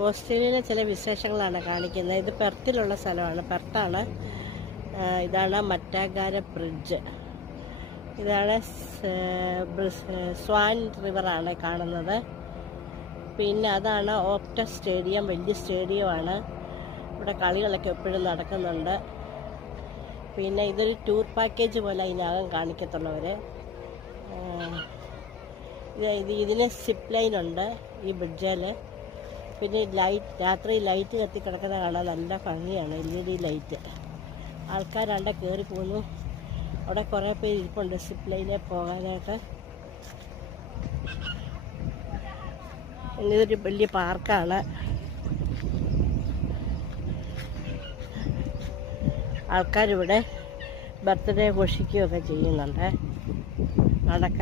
ഓസ്ട്രേലിയയിലെ ചില വിശേഷങ്ങളാണ് കാണിക്കുന്നത്. ഇത് പെർത്തിലുള്ള സ്ഥലമാണ്, പെർത്താണ്. ഇതാണ് മറ്റാഗാര ബ്രിഡ്ജ്. ഇതാണ് സ്വാൻ റിവറാണ് കാണുന്നത്. പിന്നെ അതാണ് ഓപ്റ്റ സ്റ്റേഡിയം, വലിയ സ്റ്റേഡിയമാണ്. ഇവിടെ കളികളൊക്കെ എപ്പോഴും നടക്കുന്നുണ്ട്. പിന്നെ ഇതൊരു ടൂർ പാക്കേജ് പോലെ അതിനകം കാണിക്കത്തുള്ളവർ. ഇതിന് സിപ്പ് ലൈനുണ്ട് ഈ ബ്രിഡ്ജിൽ. പിന്നെ രാത്രി ലൈറ്റ് കത്തിക്കിടക്കുന്ന കാണാൻ നല്ല ഭംഗിയാണ്. LED light. ആൾക്കാരാണ്ട് കയറി പോകുന്നു. അവിടെ കുറേ പേര് ഇരിപ്പുണ്ട് സിപ്പ് ലൈനിൽ പോകാനായിട്ട്. ഇതൊരു വലിയ പാർക്കാണ്. ആൾക്കാരിവിടെ ബർത്ത്ഡേ ആഘോഷിക്കുകയൊക്കെ ചെയ്യുന്നുണ്ട്. നടക്കാൻ